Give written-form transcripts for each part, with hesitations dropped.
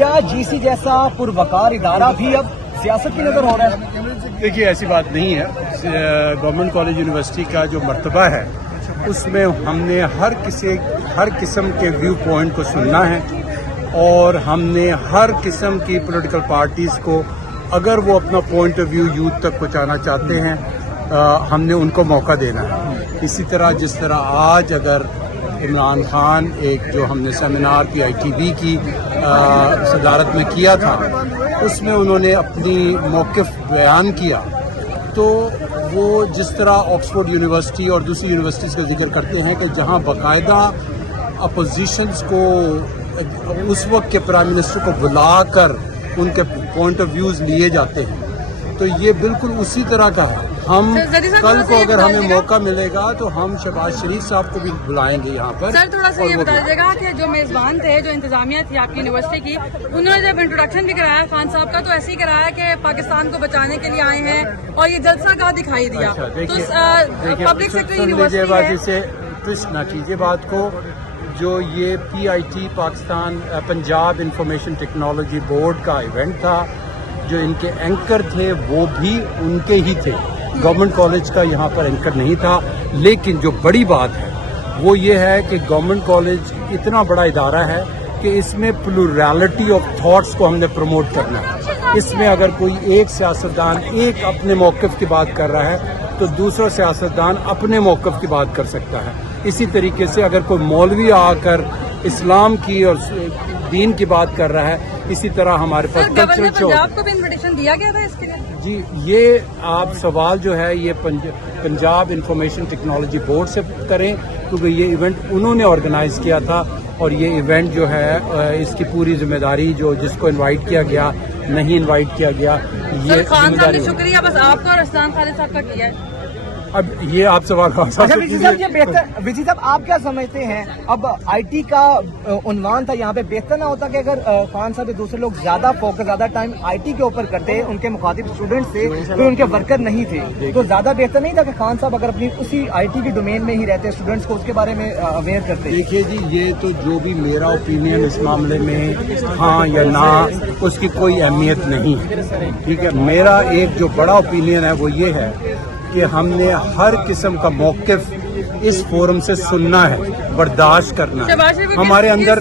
क्या GC जैसा पुरवकार इदारा भी अब सियासत की नजर हो रहा है? देखिए, ऐसी बात नहीं है। गवर्नमेंट कॉलेज यूनिवर्सिटी का जो मर्तबा है उसमें हमने हर किस्म के व्यू पॉइंट को सुनना है और हमने हर किस्म की पॉलिटिकल पार्टीज को, अगर वो अपना पॉइंट ऑफ व्यू यूथ तक पहुंचाना चाहते हैं, हमने उनको मौका देना है। इसी तरह जिस तरह आज अगर इमरान खान एक जो हमने सेमिनार की ITV की सदारत में किया था, उसमें उन्होंने अपनी मौक़िफ़ बयान किया, तो वो जिस तरह ऑक्सफोर्ड यूनिवर्सिटी और दूसरी यूनिवर्सिटीज़ का जिक्र करते हैं कि जहां बाकायदा अपोजिशंस को उस वक्त के प्राइम मिनिस्टर को बुलाकर उनके पॉइंट ऑफ व्यूज़ लिए जाते हैं, तो ये बिल्कुल उसी तरह का है। हम कल को अगर हमें मौका मिलेगा तो हम शहबाज शरीफ साहब को भी बुलाएंगे यहाँ पर। सर, थोड़ा सा ये बता दीजिएगा कि जो मेजबान थे, जो इंतजामिया थी आपकी यूनिवर्सिटी की, उन्होंने जब इंट्रोडक्शन भी कराया खान साहब का, तो ऐसे ही कराया कि पाकिस्तान को बचाने के लिए आए हैं और ये जलसा का दिखाई दिया। अच्छा, तो पब्लिक सेक्टर यूनिवर्सिटी से ट्विस्ट ना कीजिए बात को। जो ये PIT Pakistan Punjab information technology board का इवेंट था, जो इनके एंकर थे वो भी उनके ही थे, गवर्नमेंट कॉलेज का यहाँ पर एंकर नहीं था। लेकिन जो बड़ी बात है वो ये है कि गवर्नमेंट कॉलेज इतना बड़ा इदारा है कि इसमें प्लूरैलिटी ऑफ थॉट्स को हमने प्रमोट करना है। इसमें अगर कोई एक सियासतदान एक अपने मौक़िफ़ की बात कर रहा है तो दूसरा सियासतदान अपने मौक़िफ़ की बात कर सकता है। इसी तरीके से अगर कोई मौलवी आकर इस्लाम की और दीन की बात कर रहा है, इसी तरह हमारे पास कल्चरल शो। पंजाब को भी इन्विटेशन दिया गया था इसके लिए? जी, ये आप सवाल जो है ये पंजाब इंफॉर्मेशन टेक्नोलॉजी बोर्ड से करें, क्योंकि ये इवेंट उन्होंने ऑर्गेनाइज किया था और ये इवेंट जो है इसकी पूरी जिम्मेदारी जो जिसको इनवाइट किया गया, नहीं इनवाइट किया गया, ये खान साहब ने शुक्रिया बस आपका और असलान खालिद साहब का किया है। अब ये आप सवाल अच्छा विजी साहब, ये बेहतर, विजी साहब आप क्या समझते हैं, अब IT का उन्वान था यहाँ पे, बेहतर ना होता कि अगर खान साहब दूसरे लोग ज्यादा फोकस ज्यादा टाइम IT के ऊपर करते, उनके मुखातिब स्टूडेंट्स थे, कोई उनके वर्कर नहीं थे, तो ज्यादा बेहतर नहीं था कि खान साहब अगर अपनी उसी IT की डोमेन में ही रहते, स्टूडेंट्स को उसके बारे में अवेयर करते? देखिए जी, ये तो जो भी मेरा ओपिनियन इस मामले में हाँ या ना, उसकी कोई अहमियत नहीं है, ठीक है। मेरा एक जो बड़ा ओपिनियन है वो ये है कि हमने हर किस्म का मौक़िफ़ इस फोरम से सुनना है, बर्दाश्त करना है। हमारे अंदर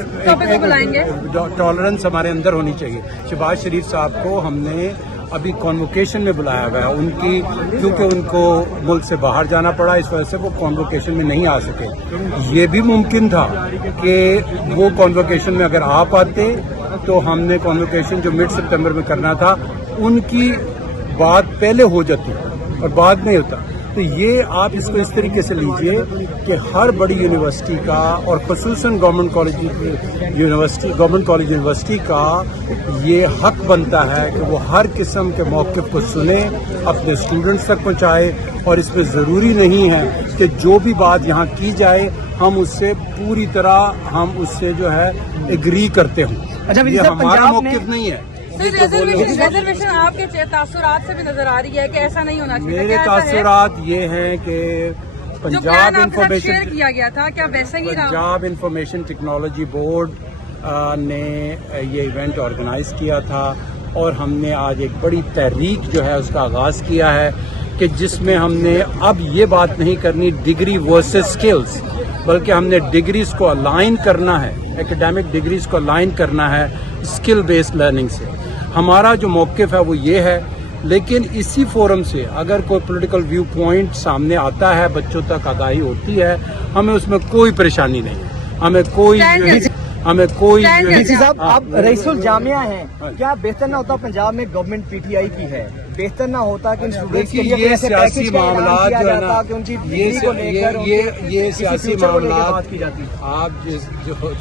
टॉलरेंस हमारे अंदर होनी चाहिए। शहबाज शरीफ साहब को हमने अभी कॉन्वोकेशन में बुलाया हुआ है, उनकी क्योंकि उनको मुल्क से बाहर जाना पड़ा, इस वजह से वो कॉन्वोकेशन में नहीं आ सके। ये भी मुमकिन था कि वो कॉन्वोकेशन में अगर आ पाते तो हमने कॉन्वोकेशन जो मिड सितंबर में करना था उनकी बात पहले हो जाती और बाद में होता। तो ये आप इसको इस तरीके से लीजिए कि हर बड़ी यूनिवर्सिटी का और खसूसन गवर्नमेंट कॉलेज यूनिवर्सिटी का ये हक बनता है कि वो हर किस्म के मौक़िफ़ को सुने, अपने स्टूडेंट्स तक पहुँचाए, और इसमें ज़रूरी नहीं है कि जो भी बात यहाँ की जाए हम उससे पूरी तरह हम उससे जो है एग्री करते हों। अच्छा, ये हमारा मौक़िफ़ नहीं है। रिजर्वेशन आपके तासुरात से भी नजर आ रही है कि ऐसा नहीं होना चाहिए? मेरे तासुरात ये हैं कि पंजाब इंफॉर्मेशन टेक्नोलॉजी बोर्ड ने ये इवेंट ऑर्गेनाइज किया था और हमने आज एक बड़ी तहरीक जो है उसका आगाज़ किया है कि जिसमें हमने अब ये बात नहीं करनी डिग्री वर्सेस स्किल्स, बल्कि हमने डिग्रीज को अलाइन करना है, एकेडमिक डिग्रीज को अलाइन करना है स्किल बेस्ड लर्निंग से। हमारा जो मौक़िफ़ है वो ये है, लेकिन इसी फोरम से अगर कोई पॉलिटिकल व्यू पॉइंट सामने आता है, बच्चों तक आगाही होती है, हमें उसमें कोई परेशानी नहीं है, हमें कोई साहब आप रईसुल जामिया हैं, क्या बेहतर ना होता पंजाब में गवर्नमेंट PTI की है, बेहतर ना होता कि स्टूडेंट्स के लिए ये सियासी मामला जो है ना, ये सियासी मामला आप जो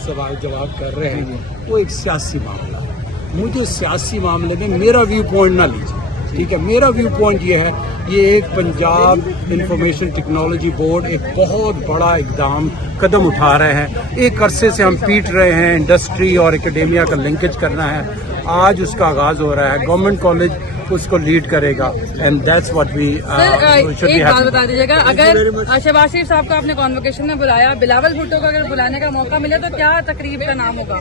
सवाल जवाब कर रहे हैं वो एक सियासी मामला है। मुझे सियासी मामले में मेरा व्यू पॉइंट ना लीजिए, ठीक है। मेरा व्यू पॉइंट ये है, ये एक पंजाब इंफॉर्मेशन टेक्नोलॉजी बोर्ड एक बहुत बड़ा इकदाम कदम उठा रहे हैं। एक अरसे से हम पीट रहे हैं, इंडस्ट्री और एकेडेमिया का लिंकेज करना है, आज उसका आगाज हो रहा है। गवर्नमेंट कॉलेज उसको लीड करेगा and that's what we should be. एक बात बता दीजिएगा, अगर शहबाज शरीफ साहब को आपने कॉन्वोकेशन में बुलाया, बिलावल भुट्टो को अगर बुलाने का मौका मिले तो क्या तकरीब का नाम होगा?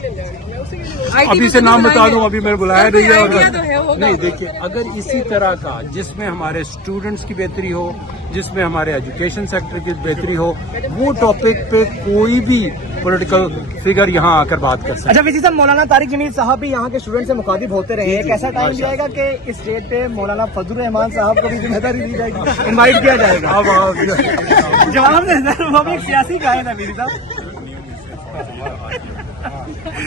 अभी से नाम बता दूं, अभी मैंने बुलाया नहीं है। आइडिया तो है, होगा। नहीं देखिए, अगर इसी तरह का जिसमें हमारे स्टूडेंट्स की बेहतरी हो, जिसमें हमारे एजुकेशन सेक्टर की बेहतरी हो, वो टॉपिक पे कोई भी पॉलिटिकल फिगर यहाँ आकर बात कर सकते। अच्छा विजी साहब, मौलाना तारिक जमील साहब भी यहाँ के स्टूडेंट से मुखातिब होते रहे हैं, कैसा टाइम जाएगा कि इस स्टेज पे मौलाना फजल रहमान साहब को भी जिम्मेदारी दी जाएगी, इनवाइट किया जाएगा? अब जवाब दे सर, वो भी एक सियासी गायन है विजी साहब।